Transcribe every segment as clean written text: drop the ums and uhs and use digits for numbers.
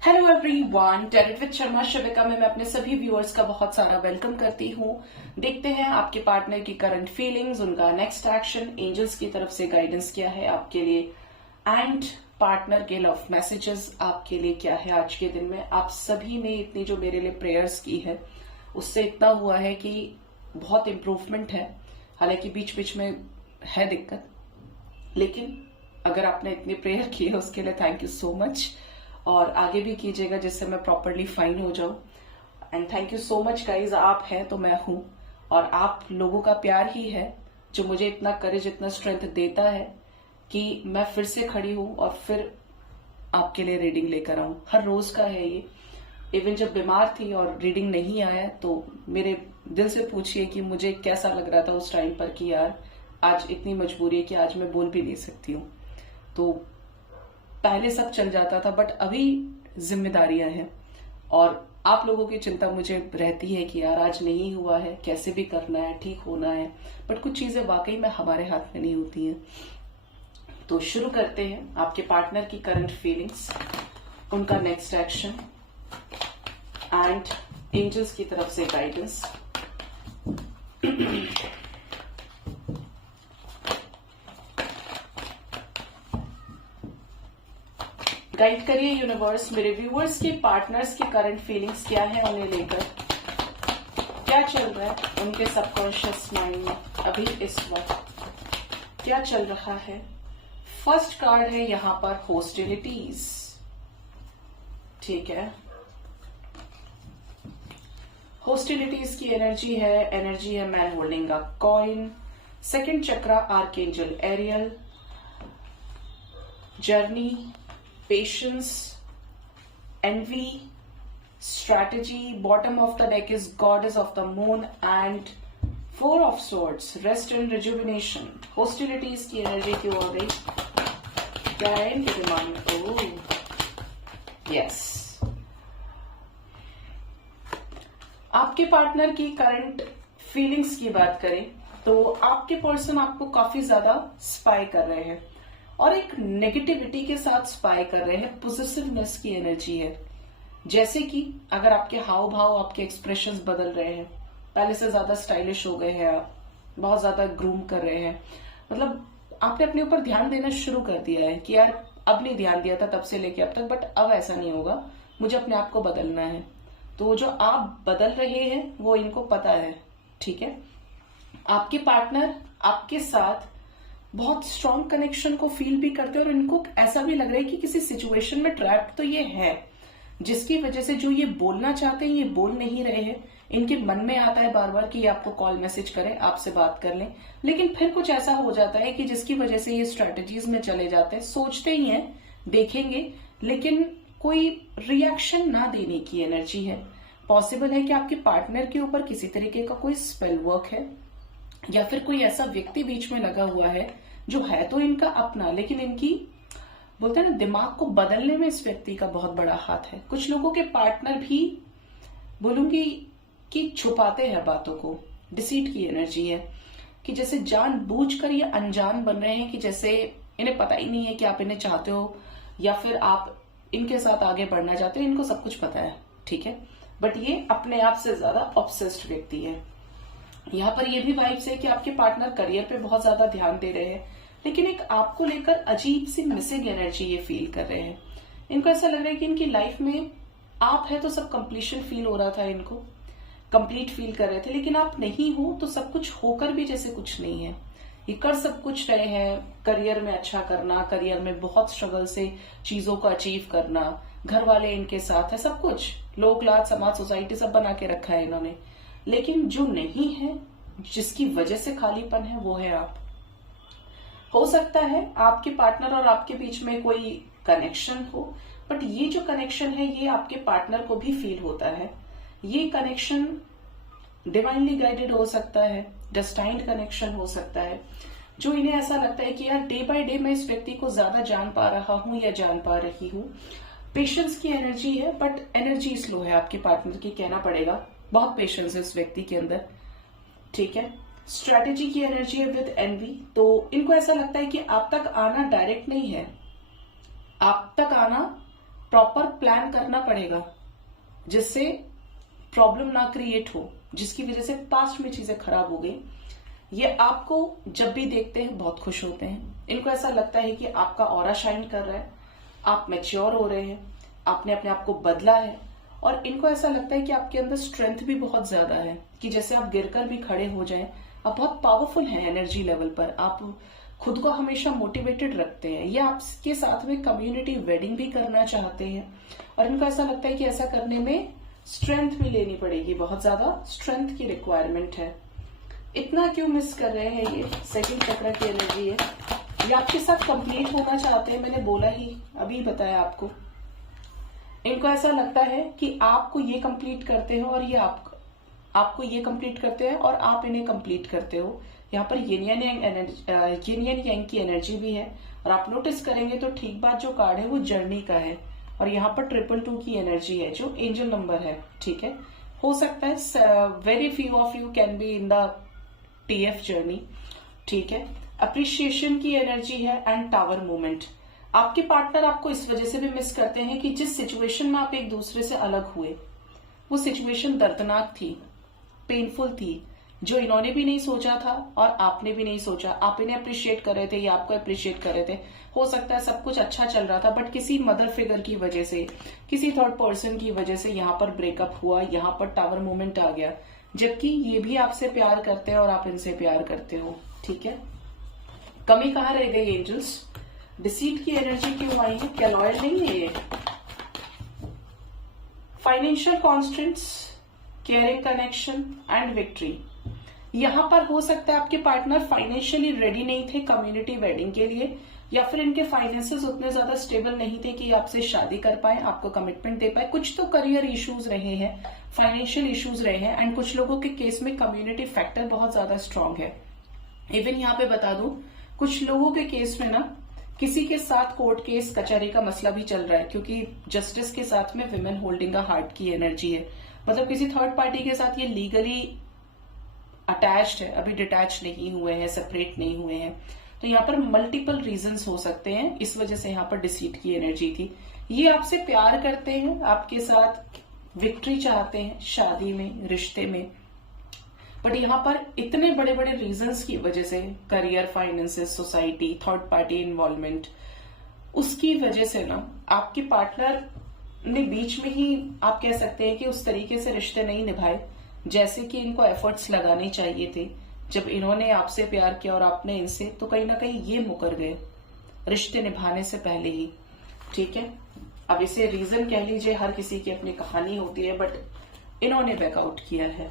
Hello everyone, tarot with Sharma Shivika में मैं अपने सभी व्यूअर्स का बहुत सारा वेलकम करती हूँ। देखते हैं आपके पार्टनर की करंट फीलिंग्स, उनका नेक्स्ट एक्शन, एंजल्स की तरफ से गाइडेंस क्या है आपके लिए एंड पार्टनर के लव मैसेजेस आपके लिए क्या है आज के दिन में। आप सभी ने इतनी जो मेरे लिए प्रेयर्स की है उससे इतना हुआ है कि बहुत इम्प्रूवमेंट है। हालांकि बीच बीच में है दिक्कत, लेकिन अगर आपने इतनी प्रेयर की है उसके लिए थैंक यू सो मच, और आगे भी कीजिएगा जिससे मैं प्रॉपरली फाइन हो जाऊं। And thank you so much guys, आप हैं तो मैं हूं, और आप लोगों का प्यार ही है जो मुझे इतना करेज, इतना स्ट्रेंथ देता है कि मैं फिर से खड़ी हूं और फिर आपके लिए रीडिंग लेकर आऊं। हर रोज का है ये। इवन जब बीमार थी और रीडिंग नहीं आया तो मेरे दिल से पूछिए कि मुझे कैसा लग रहा था उस टाइम पर कि यार आज इतनी मजबूरी है कि आज मैं बोल भी नहीं सकती हूँ। तो पहले सब चल जाता था, बट अभी जिम्मेदारियां हैं और आप लोगों की चिंता मुझे रहती है कि यार आज नहीं हुआ है, कैसे भी करना है, ठीक होना है, बट कुछ चीजें वाकई में हमारे हाथ में नहीं होती हैं। तो शुरू करते हैं आपके पार्टनर की करंट फीलिंग्स, उनका नेक्स्ट एक्शन एंड एंजल्स की तरफ से गाइडेंस। गाइड करिए यूनिवर्स, मेरे व्यूअर्स के पार्टनर्स की करंट फीलिंग्स क्या है, उन्हें लेकर क्या चल रहा है उनके सबकॉन्शियस माइंड में अभी इस वक्त क्या चल रहा है। फर्स्ट कार्ड है यहां पर होस्टिलिटीज, ठीक है। होस्टिलिटीज की एनर्जी है man holding a coin. Second chakra archangel Ariel, journey, patience, envy, strategy. Bottom of the deck is goddess of the moon and four of swords, rest and rejuvenation. Hostilities की energy क्यों हो गई, क्या है इनके दिमाग में? ओह यस, आपके पार्टनर की करंट फीलिंग्स की बात करें तो आपके पर्सन आपको काफी ज्यादा स्पाई कर रहे हैं और एक नेगेटिविटी के साथ स्पाई कर रहे हैं। पॉजिटिवनेस की एनर्जी है, जैसे कि अगर आपके हाव भाव, आपके एक्सप्रेशंस बदल रहे हैं, पहले से ज्यादा स्टाइलिश हो गए हैं, आप बहुत ज्यादा ग्रूम कर रहे हैं, मतलब आपने अपने ऊपर ध्यान देना शुरू कर दिया है कि यार अब नहीं ध्यान दिया था तब से लेके अब तक, बट अब ऐसा नहीं होगा, मुझे अपने आप को बदलना है। तो जो आप बदल रहे हैं वो इनको पता है, ठीक है। आपके पार्टनर आपके साथ बहुत स्ट्रॉन्ग कनेक्शन को फील भी करते हैं और इनको ऐसा भी लग रहा है कि किसी सिचुएशन में ट्रैप्ड तो ये है, जिसकी वजह से जो ये बोलना चाहते हैं ये बोल नहीं रहे हैं। इनके मन में आता है बार बार कि आपको कॉल मैसेज करें, आपसे बात कर लें, लेकिन फिर कुछ ऐसा हो जाता है कि जिसकी वजह से ये स्ट्रेटेजीज में चले जाते हैं। सोचते ही हैं देखेंगे, लेकिन कोई रिएक्शन ना देने की एनर्जी है। पॉसिबल है कि आपके पार्टनर के ऊपर किसी तरीके का कोई स्पेल वर्क है, या फिर कोई ऐसा व्यक्ति बीच में लगा हुआ है जो है तो इनका अपना, लेकिन इनकी बोलते हैं ना दिमाग को बदलने में इस व्यक्ति का बहुत बड़ा हाथ है। कुछ लोगों के पार्टनर भी बोलूंगी कि छुपाते हैं बातों को, डिसीट की एनर्जी है कि जैसे जानबूझकर ये अनजान बन रहे हैं कि जैसे इन्हें पता ही नहीं है कि आप इन्हें चाहते हो या फिर आप इनके साथ आगे बढ़ना चाहते हो। इनको सब कुछ पता है, ठीक है, बट ये अपने आप से ज्यादा ऑब्सेस्ड व्यक्ति है। यहाँ पर ये भी वाइब्स है कि आपके पार्टनर करियर पे बहुत ज्यादा ध्यान दे रहे हैं, लेकिन एक आपको लेकर अजीब सी मिसिंग एनर्जी ये फील कर रहे हैं। इनको ऐसा लग रहा है कि इनकी लाइफ में आप है तो सब कंप्लीशन फील हो रहा था, इनको कंप्लीट फील कर रहे थे, लेकिन आप नहीं हो तो सब कुछ होकर भी जैसे कुछ नहीं है। ये कर सब कुछ रहे हैं, करियर में अच्छा करना, करियर में बहुत स्ट्रगल से चीजों को अचीव करना, घर वाले इनके साथ है, सब कुछ लोग लाज समाज सोसाइटी सब बना के रखा है इन्होंने, लेकिन जो नहीं है, जिसकी वजह से खालीपन है, वो है आप। हो सकता है आपके पार्टनर और आपके बीच में कोई कनेक्शन हो, बट ये जो कनेक्शन है ये आपके पार्टनर को भी फील होता है। ये कनेक्शन डिवाइनली गाइडेड हो सकता है, डेस्टाइन्ड कनेक्शन हो सकता है, जो इन्हें ऐसा लगता है कि यार डे बाय डे मैं इस व्यक्ति को ज्यादा जान पा रहा हूं या जान पा रही हूं। पेशेंस की एनर्जी है, बट एनर्जी स्लो है आपके पार्टनर की, कहना पड़ेगा। बहुत पेशेंस है उस व्यक्ति के अंदर, ठीक है। स्ट्रेटेजी की एनर्जी है विद एनवी, तो इनको ऐसा लगता है कि आप तक आना डायरेक्ट नहीं है, आप तक आना प्रॉपर प्लान करना पड़ेगा जिससे प्रॉब्लम ना क्रिएट हो, जिसकी वजह से पास्ट में चीजें खराब हो गई। ये आपको जब भी देखते हैं बहुत खुश होते हैं। इनको ऐसा लगता है कि आपका ऑरा शाइन कर रहा है, आप मैच्योर हो रहे हैं, आपने अपने आप को बदला है, और इनको ऐसा लगता है कि आपके अंदर स्ट्रेंथ भी बहुत ज्यादा है कि जैसे आप गिरकर भी खड़े हो जाएं। आप बहुत पावरफुल हैं एनर्जी लेवल पर, आप खुद को हमेशा मोटिवेटेड रखते हैं। ये आपके साथ में कम्युनिटी वेडिंग भी करना चाहते हैं, और इनको ऐसा लगता है कि ऐसा करने में स्ट्रेंथ भी लेनी पड़ेगी, बहुत ज्यादा स्ट्रेंथ की रिक्वायरमेंट है। इतना क्यों मिस कर रहे हैं? ये सेकंड चक्र की एनर्जी है, ये आपके साथ कंप्लीट होना चाहते हैं। मैंने बोला ही, अभी बताया आपको। इनको ऐसा लगता है कि आपको ये कंप्लीट करते हो और ये आपको ये कंप्लीट करते हैं और आप इन्हें कंप्लीट करते हो। यहाँ पर यिन यांग की एनर्जी भी है, और आप नोटिस करेंगे तो ठीक बात जो कार्ड है वो जर्नी का है, और यहाँ पर 222 की एनर्जी है जो एंजल नंबर है। ठीक है, हो सकता है very few of you can be in the TF journey. ठीक है, अप्रिशिएशन की एनर्जी है एंड टावर मूवमेंट। आपके पार्टनर आपको इस वजह से भी मिस करते हैं कि जिस सिचुएशन में आप एक दूसरे से अलग हुए वो सिचुएशन दर्दनाक थी, पेनफुल थी, जो इन्होंने भी नहीं सोचा था और आपने भी नहीं सोचा। आप इन्हें अप्रिशिएट कर रहे थे, ये आपको अप्रिशिएट कर रहे थे। हो सकता है सब कुछ अच्छा चल रहा था, बट किसी मदर फिगर की वजह से, किसी थर्ड पर्सन की वजह से यहाँ पर ब्रेकअप हुआ, यहाँ पर टावर मूवमेंट आ गया, जबकि ये भी आपसे प्यार करते हैं और आप इनसे प्यार करते हो। ठीक है, कमी कहाँ रह गई एंजल्स? डिसीट की एनर्जी क्यों आई है? क्या लॉयल नहीं है ये? Financial constants, caring connection and victory. यहां पर हो सकता है आपके पार्टनर फाइनेंशियली रेडी नहीं थे कम्युनिटी वेडिंग के लिए, या फिर इनके फाइनेंसेस उतने ज्यादा स्टेबल नहीं थे कि आपसे शादी कर पाए, आपको कमिटमेंट दे पाए। कुछ तो करियर इश्यूज रहे हैं, फाइनेंशियल इश्यूज रहे हैं, एंड कुछ लोगों के केस में कम्युनिटी फैक्टर बहुत ज्यादा स्ट्रांग है। इवन यहाँ पे बता दूं, कुछ लोगों के केस में ना किसी के साथ कोर्ट केस कचहरी का मसला भी चल रहा है, क्योंकि जस्टिस के साथ में विमेन होल्डिंग अ हार्ट की एनर्जी है। मतलब किसी थर्ड पार्टी के साथ ये लीगली अटैच्ड है, अभी डिटैच नहीं हुए हैं, सेपरेट नहीं हुए हैं। तो यहाँ पर मल्टीपल रीजंस हो सकते हैं, इस वजह से यहाँ पर डिसीट की एनर्जी थी। ये आपसे प्यार करते हैं, आपके साथ विक्ट्री चाहते हैं शादी में, रिश्ते में, बट यहाँ पर इतने बड़े बड़े रीजंस की वजह से, career, finances, society, third party involvement, उसकी वजह से ना आपके पार्टनर ने बीच में ही, आप कह सकते हैं कि उस तरीके से रिश्ते नहीं निभाए जैसे कि इनको एफर्ट्स लगाने चाहिए थे। जब इन्होंने आपसे प्यार किया और आपने इनसे, तो कहीं ना कहीं ये मुकर गए रिश्ते निभाने से पहले ही। ठीक है, अब इसे रीजन कह लीजिए, हर किसी की अपनी कहानी होती है, बट इन्होंने बैकआउट किया है।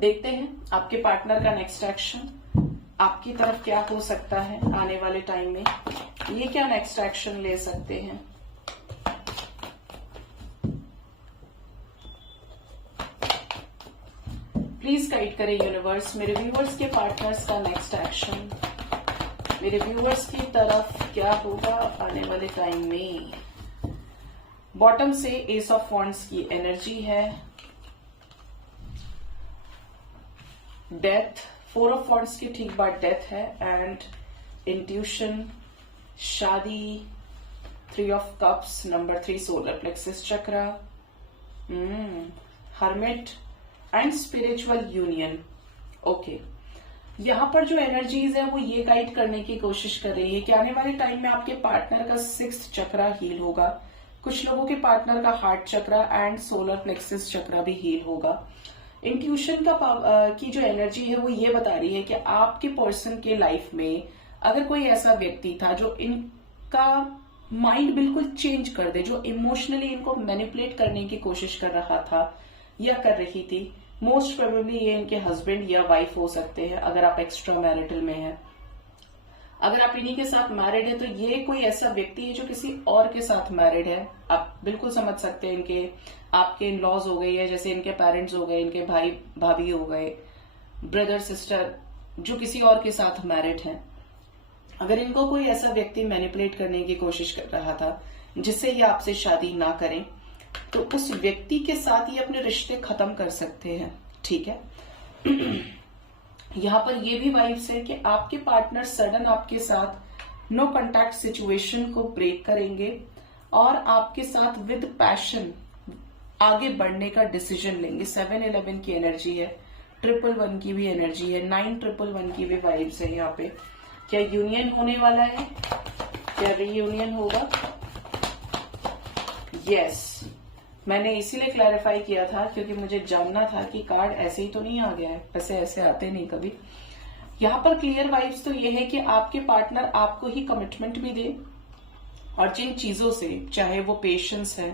देखते हैं आपके पार्टनर का नेक्स्ट एक्शन आपकी तरफ क्या हो सकता है आने वाले टाइम में। ये क्या नेक्स्ट एक्शन ले सकते हैं? प्लीज गाइड करें यूनिवर्स, मेरे व्यूवर्स के पार्टनर्स का नेक्स्ट एक्शन मेरे व्यूवर्स की तरफ क्या होगा आने वाले टाइम में। बॉटम से एस ऑफ वॉन्ड्स की एनर्जी है, डेथ, 4 ऑफ वॉन्ड्स की ठीक बाद डेथ है, एंड इंट्यूशन, शादी, 3 of cups, number 3 solar plexus chakra, hermit and spiritual union. Okay, यहाँ पर जो एनर्जीज है वो ये गाइड करने की कोशिश कर रही है कि आने वाले टाइम में आपके पार्टनर का 6th चक्रा हील होगा। कुछ लोगों के पार्टनर का heart chakra and solar plexus chakra भी हील होगा। इंट्यूशन की जो एनर्जी है वो ये बता रही है कि आपके पर्सन के लाइफ में अगर कोई ऐसा व्यक्ति था जो इनका माइंड बिल्कुल चेंज कर दे, जो इमोशनली इनको मैनिपुलेट करने की कोशिश कर रहा था या कर रही थी, मोस्ट प्रोबेबली ये इनके हस्बैंड या वाइफ हो सकते हैं अगर आप एक्स्ट्रा मैरिटल में हैं। अगर आप इन्हीं के साथ मैरिड है तो ये कोई ऐसा व्यक्ति है जो किसी और के साथ मैरिड है। आप बिल्कुल समझ सकते हैं, इनके आपके इन लॉज हो गए, या जैसे इनके पेरेंट्स हो गए, इनके भाई भाभी हो गए, ब्रदर सिस्टर, जो किसी और के साथ मैरिड हैं। अगर इनको कोई ऐसा व्यक्ति मैनिपुलेट करने की कोशिश कर रहा था जिससे ये आपसे शादी ना करें, तो उस व्यक्ति के साथ ये अपने रिश्ते खत्म कर सकते हैं। ठीक है, यहाँ पर ये भी वाइब्स है कि आपके पार्टनर सडन आपके साथ नो कॉन्टैक्ट सिचुएशन को ब्रेक करेंगे और आपके साथ विद पैशन आगे बढ़ने का डिसीजन लेंगे। 7-11 की एनर्जी है, 111 की भी एनर्जी है, 9-111 की भी वाइब्स है यहाँ पे। क्या यूनियन होने वाला है? क्या रीयूनियन होगा? यस, मैंने इसीलिए क्लैरिफाई किया था क्योंकि मुझे जानना था कि कार्ड ऐसे ही तो नहीं आ गया है, वैसे ऐसे आते नहीं कभी। यहाँ पर क्लियर वाइब्स तो ये है कि आपके पार्टनर आपको ही कमिटमेंट भी दे और जिन चीजों से, चाहे वो पेशेंस है,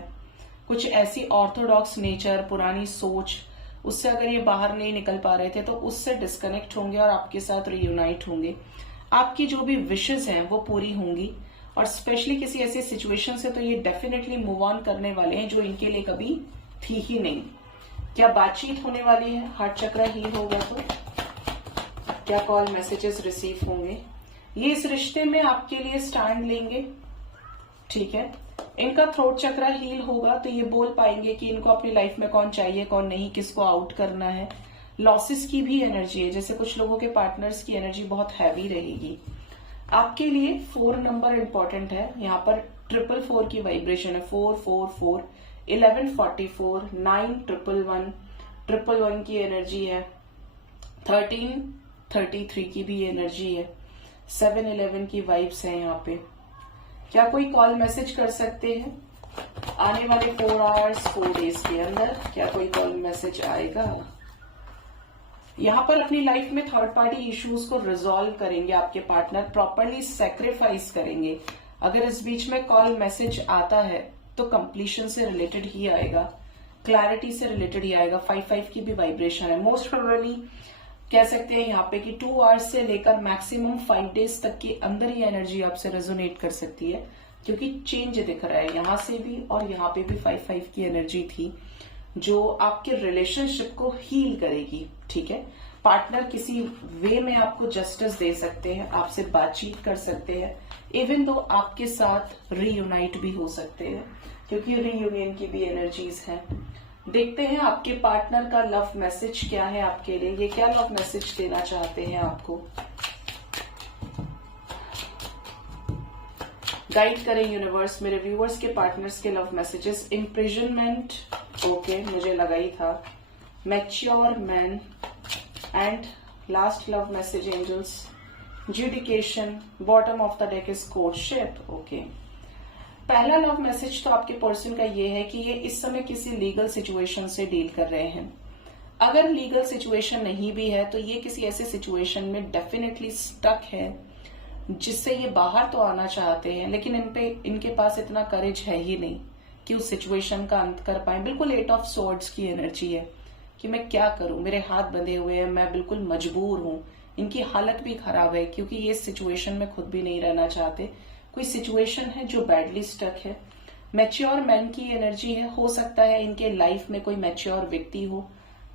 कुछ ऐसी ऑर्थोडॉक्स नेचर, पुरानी सोच, उससे अगर ये बाहर नहीं निकल पा रहे थे तो उससे डिस्कनेक्ट होंगे और आपके साथ रीयूनाइट होंगे। आपकी जो भी विशेस हैं वो पूरी होंगी और स्पेशली किसी ऐसी सिचुएशन से तो ये डेफिनेटली मूव ऑन करने वाले हैं जो इनके लिए कभी थी ही नहीं। क्या बातचीत होने वाली है? हार्ट चक्र हील होगा तो क्या कॉल मैसेजेस रिसीव होंगे? ये इस रिश्ते में आपके लिए स्टैंड लेंगे, ठीक है। इनका थ्रोट चक्र हील होगा तो ये बोल पाएंगे कि इनको अपनी लाइफ में कौन चाहिए, कौन नहीं, किसको आउट करना है। लॉसेस की भी एनर्जी है, जैसे कुछ लोगों के पार्टनर्स की एनर्जी बहुत हैवी रहेगी। आपके लिए 4 नंबर इंपॉर्टेंट है। यहाँ पर 444 की वाइब्रेशन है, 444, 1144, 911, 111 की एनर्जी है, 1333 की भी एनर्जी है, 7-11 की वाइब्स है यहाँ पे। क्या कोई कॉल मैसेज कर सकते हैं आने वाले 4 आवर्स 4 डेज के अंदर? क्या कोई कॉल मैसेज आएगा? यहाँ पर अपनी लाइफ में थर्ड पार्टी इश्यूज को रिजॉल्व करेंगे आपके पार्टनर, प्रॉपरली सेक्रीफाइस करेंगे। अगर इस बीच में कॉल मैसेज आता है तो कंप्लीशन से रिलेटेड ही आएगा, क्लैरिटी से रिलेटेड ही आएगा। 5-5 की भी वाइब्रेशन है। मोस्ट प्रोबेबली कह सकते हैं यहाँ पे कि 2 आवर्स से लेकर मैक्सिमम 5 डेज तक के अंदर ये एनर्जी आपसे रेजोनेट कर सकती है, क्योंकि चेंज दिख रहा है यहाँ से भी और यहाँ पे भी 5-5 की एनर्जी थी जो आपके रिलेशनशिप को हील करेगी, ठीक है। पार्टनर किसी वे में आपको जस्टिस दे सकते हैं, आपसे बातचीत कर सकते हैं, इवन दो आपके साथ रीयूनाइट भी हो सकते हैं, क्योंकि रीयूनियन की भी एनर्जीज हैं। देखते हैं आपके पार्टनर का लव मैसेज क्या है आपके लिए, ये क्या लव मैसेज देना चाहते हैं आपको। गाइड करें यूनिवर्स मेरे व्यूअर्स के पार्टनर्स के लव मैसेजेस। इम्प्रिजनमेंट, ओके, मुझे लगा ही था। Mature man and last love message angels, ज्यूडिकेशन, bottom of the deck is courtship, okay. पहला लव मैसेज तो आपके पर्सन का ये है कि ये इस समय किसी लीगल सिचुएशन से डील कर रहे हैं। अगर लीगल सिचुएशन नहीं भी है तो ये किसी ऐसे सिचुएशन में डेफिनेटली स्टक है जिससे ये बाहर तो आना चाहते हैं, लेकिन इनके पास इतना करेज है ही नहीं कि उस सिचुएशन का अंत कर पाए। बिल्कुल 8 ऑफ स्वॉर्ड्स की एनर्जी है कि मैं क्या करूं, मेरे हाथ बंधे हुए हैं, मैं बिल्कुल मजबूर हूं। इनकी हालत भी खराब है क्योंकि ये सिचुएशन में खुद भी नहीं रहना चाहते। कोई सिचुएशन है जो बैडली स्टक है। मैच्योर मैन की एनर्जी है। हो सकता है इनके लाइफ में कोई मैच्योर व्यक्ति हो,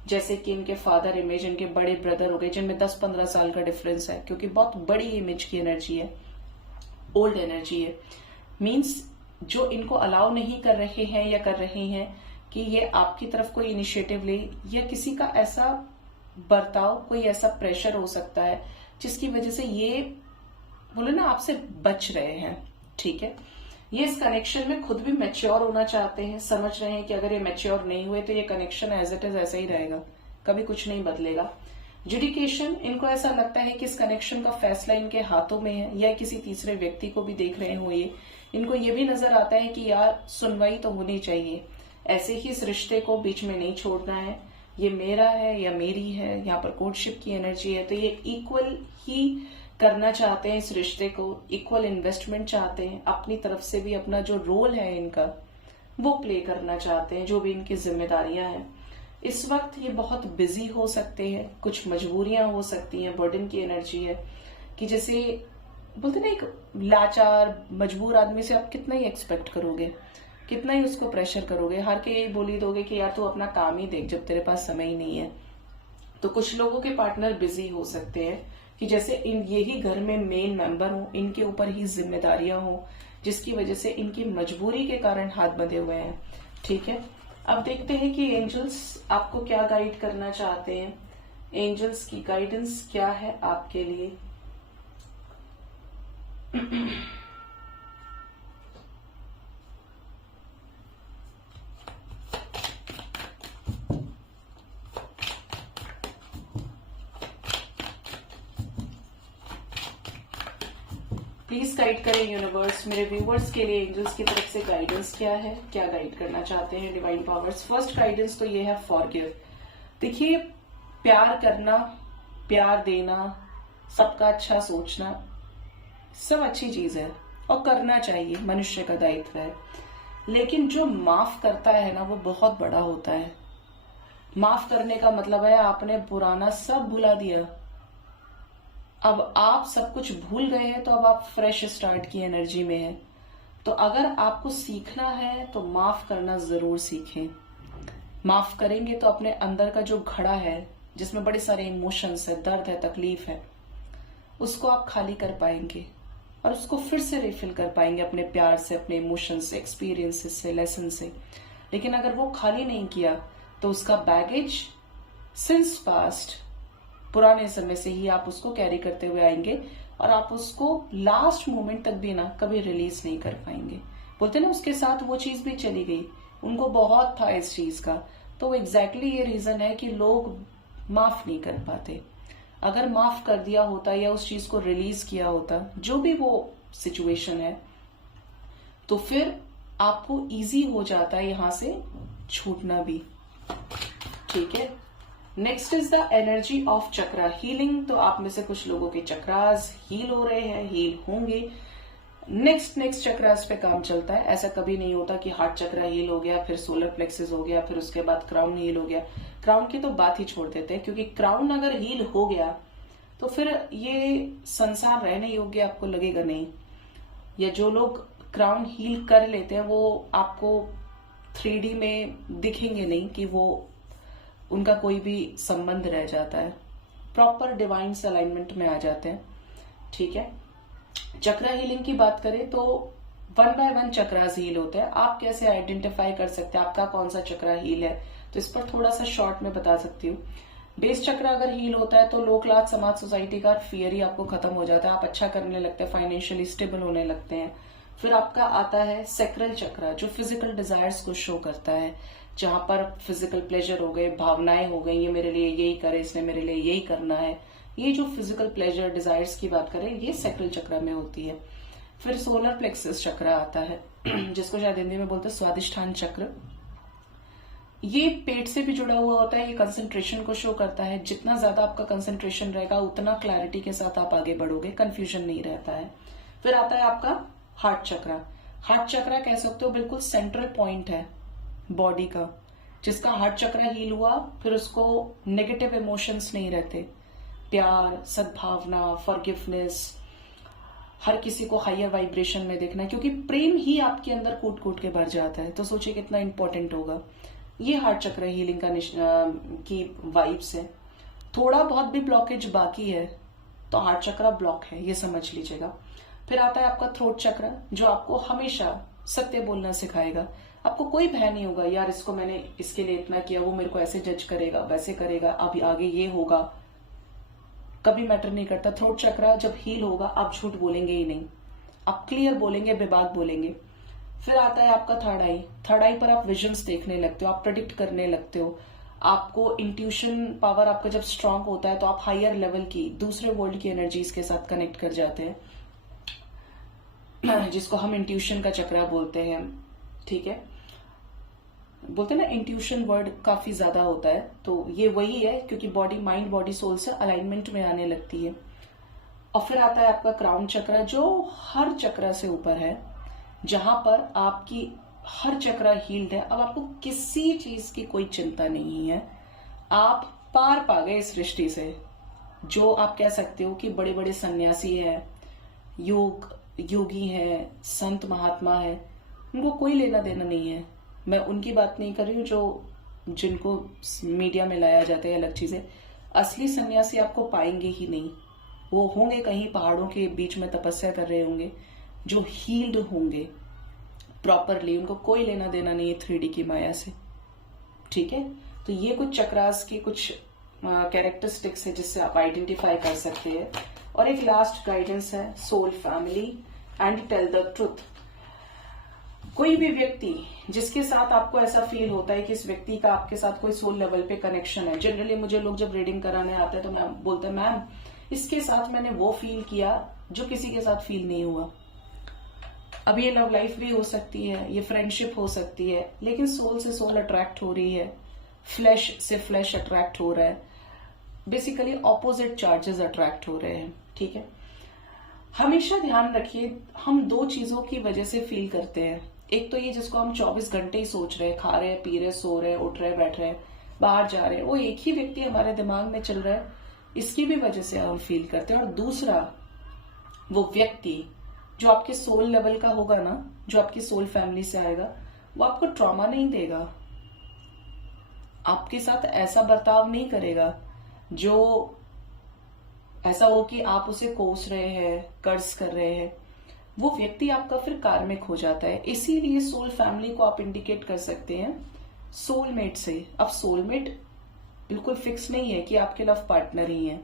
जैसे कि इनके फादर इमेज, इनके बड़े ब्रदर हो गए जिनमें 10-15 साल का डिफरेंस है, क्योंकि बहुत बड़ी इमेज की एनर्जी है, ओल्ड एनर्जी है। मीन्स जो इनको अलाउ नहीं कर रहे हैं या कर रहे हैं कि ये आपकी तरफ कोई इनिशिएटिव ले, या किसी का ऐसा बर्ताव, कोई ऐसा प्रेशर हो सकता है जिसकी वजह से ये बोले ना आपसे बच रहे हैं, ठीक है। ये इस कनेक्शन में खुद भी मैच्योर होना चाहते हैं, समझ रहे हैं कि अगर ये मैच्योर नहीं हुए तो ये कनेक्शन एज इट इज ऐसा ही रहेगा, कभी कुछ नहीं बदलेगा। जुडिकेशन, इनको ऐसा लगता है कि इस कनेक्शन का फैसला इनके हाथों में है, या किसी तीसरे व्यक्ति को भी देख रहे हो ये, इनको ये भी नजर आता है कि यार सुनवाई तो होनी चाहिए, ऐसे ही इस रिश्ते को बीच में नहीं छोड़ना है, ये मेरा है या मेरी है। यहाँ पर कोर्टशिप की एनर्जी है तो ये इक्वल ही करना चाहते हैं इस रिश्ते को, इक्वल इन्वेस्टमेंट चाहते हैं, अपनी तरफ से भी अपना जो रोल है इनका वो प्ले करना चाहते हैं, जो भी इनकी जिम्मेदारियां हैं। इस वक्त ये बहुत बिजी हो सकते हैं, कुछ मजबूरियां हो सकती हैं, बर्डन की एनर्जी है कि जैसे बोलते ना एक लाचार मजबूर आदमी से आप कितना ही एक्सपेक्ट करोगे, कितना ही उसको प्रेशर करोगे, हर के यही बोली दोगे कि यार तू अपना काम ही देख जब तेरे पास समय ही नहीं है। तो कुछ लोगों के पार्टनर बिजी हो सकते हैं कि जैसे यही घर में मेन मेंबर हो, इनके ऊपर ही जिम्मेदारियां हो, जिसकी वजह से इनकी मजबूरी के कारण हाथ बंधे हुए हैं, ठीक है। अब देखते हैं कि एंजल्स आपको क्या गाइड करना चाहते हैं। एंजल्स की गाइडेंस क्या है आपके लिए। प्लीज गाइड करें यूनिवर्स, मेरे व्यूवर्स के लिए एंजल्स की तरफ से गाइडेंस क्या है, क्या गाइड करना चाहते हैं डिवाइन पावर्स। फर्स्ट गाइडेंस तो ये है फॉरगिव। देखिए, प्यार करना, प्यार देना, सबका अच्छा सोचना, सब अच्छी चीज है और करना चाहिए, मनुष्य का दायित्व है। लेकिन जो माफ करता है ना, वो बहुत बड़ा होता है। माफ करने का मतलब है आपने पुराना सब भुला दिया, अब आप सब कुछ भूल गए हैं, तो अब आप फ्रेश स्टार्ट की एनर्जी में हैं। तो अगर आपको सीखना है तो माफ करना जरूर सीखें। माफ करेंगे तो अपने अंदर का जो घड़ा है, जिसमें बड़े सारे इमोशंस है, दर्द है, तकलीफ है, उसको आप खाली कर पाएंगे और उसको फिर से रिफिल कर पाएंगे अपने प्यार से, अपने इमोशन से, एक्सपीरियंसेस से, लेसन से। लेकिन अगर वो खाली नहीं किया तो उसका बैगेज सिंस पास्ट, पुराने समय से ही आप उसको कैरी करते हुए आएंगे और आप उसको लास्ट मोमेंट तक भी ना कभी रिलीज नहीं कर पाएंगे। बोलते ना, उसके साथ वो चीज भी चली गई, उनको बहुत था इस चीज का। तो एग्जैक्टली ये रीजन है कि लोग माफ नहीं कर पाते। अगर माफ कर दिया होता या उस चीज को रिलीज किया होता, जो भी वो सिचुएशन है, तो फिर आपको इजी हो जाता है यहां से छूटना भी। ठीक है, next is the energy of chakra healing. तो आप में से कुछ लोगों के चक्रास हील हो रहे हैं, हील होंगे। नेक्स्ट चक्रास पे काम चलता है। ऐसा कभी नहीं होता कि हार्ट चक्रा हील हो गया, फिर सोलर प्लेक्सिस हो गया, फिर उसके बाद क्राउन हील हो गया। क्राउन की तो बात ही छोड़ देते हैं, क्योंकि क्राउन अगर हील हो गया तो फिर ये संसार रहने योग्य आपको लगेगा नहीं। या जो लोग क्राउन हील कर लेते हैं वो आपको 3D में दिखेंगे नहीं कि वो उनका कोई भी संबंध रह जाता है, प्रॉपर डिवाइन अलाइनमेंट में आ जाते हैं। ठीक है, चक्रा हीलिंग की बात करें तो 1 by 1 चक्रास हील होते हैं। आप कैसे आइडेंटिफाई कर सकते हैं आपका कौन सा चक्रा हील है, तो इस पर थोड़ा सा शॉर्ट में बता सकती हूँ। बेस चक्रा अगर हील होता है तो लो क्लास समाज सोसाइटी का फियर ही आपको खत्म हो जाता है, आप अच्छा करने लगते हैं, फाइनेंशियली स्टेबल होने लगते हैं। फिर आपका आता है सैक्रल चक्रा, जो फिजिकल डिजायर्स को शो करता है, जहां पर फिजिकल प्लेजर हो गए, भावनाएं हो गई, ये मेरे लिए यही करे, इसने मेरे लिए यही करना है, ये जो फिजिकल प्लेजर डिजायर्स की बात करें, ये सैक्रल चक्रा में होती है। फिर सोलर प्लेक्सस चक्रा आता है, जिसको शायद हिंदी में बोलते हैं स्वादिष्ठान चक्र। ये पेट से भी जुड़ा हुआ होता है, ये कंसंट्रेशन को शो करता है। जितना ज्यादा आपका कंसंट्रेशन रहेगा उतना क्लैरिटी के साथ आप आगे बढ़ोगे, कंफ्यूजन नहीं रहता है। फिर आता है आपका हार्ट चक्रा। हार्ट चक्रा कह सकते हो बिल्कुल सेंट्रल पॉइंट है बॉडी का, जिसका हार्ट चक्रा हील हुआ, फिर उसको नेगेटिव इमोशंस नहीं रहते, प्यार, सद्भावना, फॉरगिवनेस, हर किसी को हायर वाइब्रेशन में देखना, क्योंकि प्रेम ही आपके अंदर कूट कूट के भर जाता है। तो सोचिए कितना इंपॉर्टेंट होगा। ये हार्ट चक्र हीलिंग की वाइब्स है। थोड़ा बहुत भी ब्लॉकेज बाकी है तो हार्ट चक्र ब्लॉक है, ये समझ लीजिएगा। फिर आता है आपका थ्रोट चक्र, जो आपको हमेशा सत्य बोलना सिखाएगा। आपको कोई भय नहीं होगा, यार इसको मैंने इसके लिए इतना किया, वो मेरे को ऐसे जज करेगा, वैसे करेगा, अभी आगे ये होगा, कभी मैटर नहीं करता। थ्रोट चक्र जब हील होगा आप झूठ बोलेंगे ही नहीं, आप क्लियर बोलेंगे, बेबाक बोलेंगे। फिर आता है आपका थर्ड आई। थर्ड आई पर आप विजन्स देखने लगते हो, आप प्रेडिक्ट करने लगते हो। आपको इंट्यूशन पावर आपका जब स्ट्रांग होता है तो आप हायर लेवल की, दूसरे वर्ल्ड की एनर्जीज के साथ कनेक्ट कर जाते हैं, जिसको हम इंट्यूशन का चक्रा बोलते हैं। ठीक है, बोलते हैं ना इंट्यूशन वर्ड काफी ज्यादा होता है, तो ये वही है, क्योंकि बॉडी माइंड बॉडी सोल से अलाइनमेंट में आने लगती है। और फिर आता है आपका क्राउन चक्र, जो हर चक्र से ऊपर है, जहां पर आपकी हर चक्र हील्ड है। अब आपको किसी चीज की कोई चिंता नहीं है, आप पार पा गए इस सृष्टि से। जो आप कह सकते हो कि बड़े बड़े सन्यासी हैं, योगी हैं, संत महात्मा है, उनको कोई लेना देना नहीं है। मैं उनकी बात नहीं कर रही हूँ जिनको मीडिया में लाया जाता है, अलग चीजें। असली सन्यासी आपको पाएंगे ही नहीं। वो होंगे कहीं पहाड़ों के बीच में तपस्या कर रहे होंगे, जो हील्ड होंगे प्रॉपरली, उनको कोई लेना देना नहीं है 3D की माया से। ठीक है, तो ये कुछ चक्रास की कुछ कैरेक्टरिस्टिक्स है जिससे आप आइडेंटिफाई कर सकते हैं। और एक लास्ट गाइडेंस है soul family and tell the truth. कोई भी व्यक्ति जिसके साथ आपको ऐसा फील होता है कि इस व्यक्ति का आपके साथ कोई सोल लेवल पे कनेक्शन है, जनरली मुझे लोग जब रीडिंग कराने आते हैं तो मैं बोलते हैं मैम इसके साथ मैंने वो फील किया जो किसी के साथ फील नहीं हुआ। अब ये लव लाइफ भी हो सकती है, ये फ्रेंडशिप हो सकती है, लेकिन सोल से सोल अट्रैक्ट हो रही है, फ्लैश से फ्लैश अट्रैक्ट हो रहा है, बेसिकली ऑपोजिट चार्जेस अट्रैक्ट हो रहे हैं। ठीक है, हमेशा ध्यान रखिए हम दो चीजों की वजह से फील करते हैं। एक तो ये जिसको हम 24 घंटे ही सोच रहे हैं, खा रहे हैं, पी रहे, सो रहे, उठ रहे, बैठ रहे, बाहर जा रहे हैं, वो एक ही व्यक्ति हमारे दिमाग में चल रहा है, इसकी भी वजह से हम फील करते हैं। और दूसरा वो व्यक्ति जो आपके सोल लेवल का होगा ना, जो आपकी सोल फैमिली से आएगा, वो आपको ट्रॉमा नहीं देगा, आपके साथ ऐसा बर्ताव नहीं करेगा जो ऐसा हो कि आप उसे कोस रहे हैं, कर्ज कर रहे हैं। वो व्यक्ति आपका फिर कार्मिक हो जाता है। इसीलिए सोल फैमिली को आप इंडिकेट कर सकते हैं सोलमेट से। अब सोलमेट बिल्कुल फिक्स नहीं है कि आपके लव पार्टनर ही है।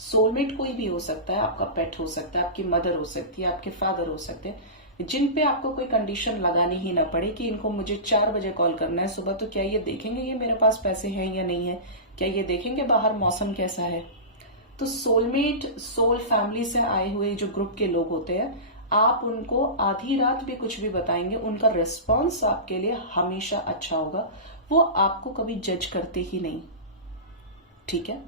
सोलमेट कोई भी हो सकता है, आपका पेट हो सकता है, आपकी मदर हो सकती है, आपके फादर हो सकते हैं, जिन पे आपको कोई कंडीशन लगानी ही ना पड़े कि इनको मुझे 4 बजे कॉल करना है सुबह, तो क्या ये देखेंगे ये मेरे पास पैसे हैं या नहीं है, क्या ये देखेंगे बाहर मौसम कैसा है। तो सोलमेट सोल फैमिली से आए हुए जो ग्रुप के लोग होते हैं, आप उनको आधी रात भी कुछ भी बताएंगे, उनका रिस्पॉन्स आपके लिए हमेशा अच्छा होगा। वो आपको कभी जज करते ही नहीं। ठीक है,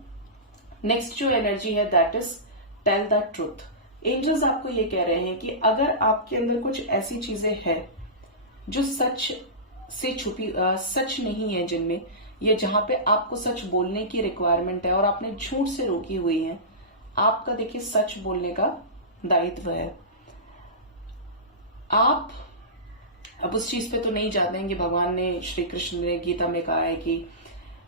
नेक्स्ट जो एनर्जी है that is tell the truth. Angels आपको ये कह रहे हैं कि अगर आपके अंदर कुछ ऐसी चीजें हैं जो सच से छुपी सच नहीं है जिनमें, या जहां पे आपको सच बोलने की रिक्वायरमेंट है और आपने झूठ से रोकी हुई है, आपका देखिए सच बोलने का दायित्व है। आप अब उस चीज पे तो नहीं जाते हैं कि भगवान ने, श्री कृष्ण ने गीता में कहा है कि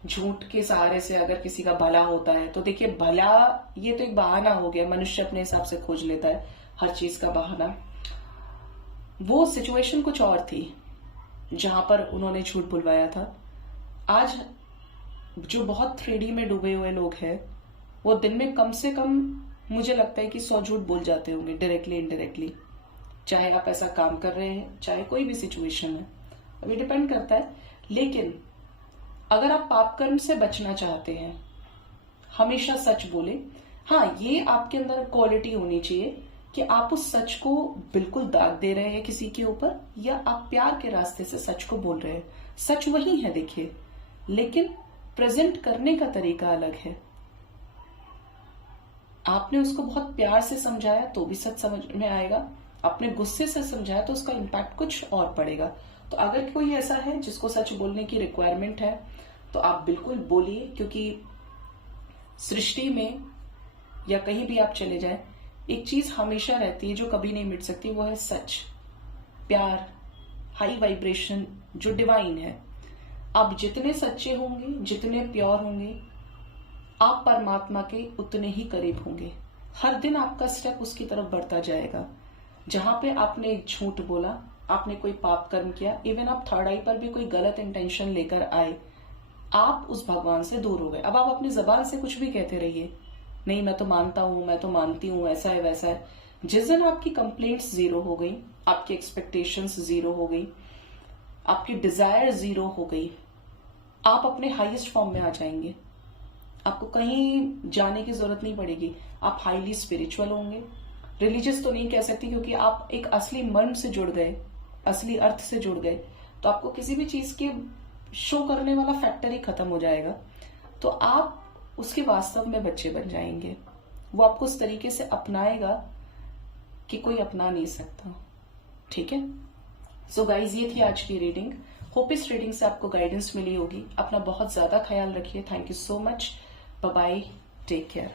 झूठ के सहारे से अगर किसी का भला होता है, तो देखिए भला ये तो एक बहाना हो गया, मनुष्य अपने हिसाब से खोज लेता है हर चीज का बहाना। वो सिचुएशन कुछ और थी जहां पर उन्होंने झूठ बुलवाया था। आज जो बहुत 3D में डूबे हुए लोग हैं, वो दिन में कम से कम मुझे लगता है कि 100 झूठ बोल जाते होंगे, डायरेक्टली इनडायरेक्टली, चाहे आप ऐसा काम कर रहे हैं, चाहे कोई भी सिचुएशन है, अभी डिपेंड करता है। लेकिन अगर आप पाप कर्म से बचना चाहते हैं, हमेशा सच बोले। हाँ, ये आपके अंदर क्वालिटी होनी चाहिए कि आप उस सच को बिल्कुल दाग दे रहे हैं किसी के ऊपर, या आप प्यार के रास्ते से सच को बोल रहे हैं। सच वही है देखिए, लेकिन प्रेजेंट करने का तरीका अलग है। आपने उसको बहुत प्यार से समझाया तो भी सच समझ में आएगा, आपने गुस्से से समझाया तो उसका इम्पैक्ट कुछ और पड़ेगा। तो अगर कोई ऐसा है जिसको सच बोलने की रिक्वायरमेंट है, तो आप बिल्कुल बोलिए, क्योंकि सृष्टि में या कहीं भी आप चले जाएं, एक चीज हमेशा रहती है जो कभी नहीं मिट सकती, वो है सच, प्यार, हाई वाइब्रेशन जो डिवाइन है। आप जितने सच्चे होंगे, जितने प्योर होंगे, आप परमात्मा के उतने ही करीब होंगे। हर दिन आपका स्टेप उसकी तरफ बढ़ता जाएगा। जहां पे आपने झूठ बोला, आपने कोई पाप कर्म किया, इवन आप थर्ड आई पर भी कोई गलत इंटेंशन लेकर आए, आप उस भगवान से दूर हो गए। अब आप अपनी जबान से कुछ भी कहते रहिए, नहीं मैं तो मानता हूं, मैं तो मानती हूं, ऐसा है वैसा है। जिस दिन आपकी कंप्लेंट्स जीरो हो गई, आपकी एक्सपेक्टेशंस जीरो हो गई, आपकी डिजायर जीरो हो गई, आप अपने हाईएस्ट फॉर्म में आ जाएंगे। आपको कहीं जाने की जरूरत नहीं पड़ेगी। आप हाईली स्पिरिचुअल होंगे। रिलीजियस तो नहीं कह सकती, क्योंकि आप एक असली मन से जुड़ गए, असली अर्थ से जुड़ गए, तो आपको किसी भी चीज के शो करने वाला फैक्टर ही खत्म हो जाएगा। तो आप उसके वास्तव में बच्चे बन जाएंगे। वो आपको उस तरीके से अपनाएगा कि कोई अपना नहीं सकता। ठीक है, सो गाइज, ये थी आज की रीडिंग। होप इस रीडिंग से आपको गाइडेंस मिली होगी। अपना बहुत ज्यादा ख्याल रखिए। Thank you so much. Bye bye, take care.